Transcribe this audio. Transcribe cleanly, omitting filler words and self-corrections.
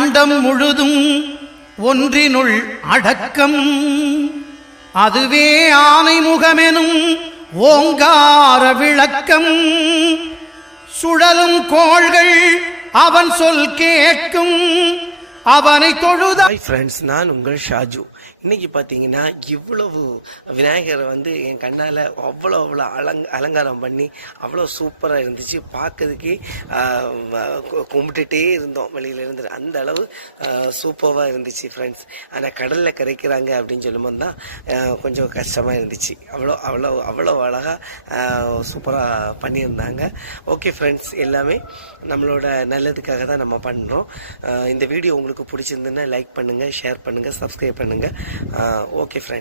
அண்டம் முழுதும் ஒன்றினுள் அடக்கம், அதுவே ஆனை முகமெனும் ஓங்கார விளக்கம். சுழலும் கோள்கள் அவன் சொல் கேட்கும், அவனை தொழுத. ஃப்ரெண்ட்ஸ், நான் உங்கள் ஷாஜு. இன்னைக்கு பார்த்தீங்கன்னா இவ்வளவு விநாயகரை என் கண்ணால் அவ்வளோ அலங்காரம் பண்ணி அவ்வளோ சூப்பராக இருந்துச்சு. பார்க்கறதுக்கே கும்பிட்டுட்டே இருந்தோம் வெளியிலேருந்து, அந்த அளவு சூப்பராக இருந்துச்சு ஃப்ரெண்ட்ஸ். ஆனால் கடலில் கரைக்கிறாங்க அப்படின்னு சொல்லும்போது தான் கொஞ்சம் கஷ்டமாக இருந்துச்சு. அவ்வளோ அவ்வளோ அவ்வளோ அழகாக சூப்பராக பண்ணியிருந்தாங்க. ஓகே ஃப்ரெண்ட்ஸ், எல்லாமே நம்மளோட நல்லதுக்காக தான் நம்ம பண்ணுறோம். இந்த வீடியோ உங்களுக்கு பிடிச்சிருந்துன்னா லைக் பண்ணுங்கள், ஷேர் பண்ணுங்கள், சப்ஸ்கிரைப் பண்ணுங்கள். Okay friends.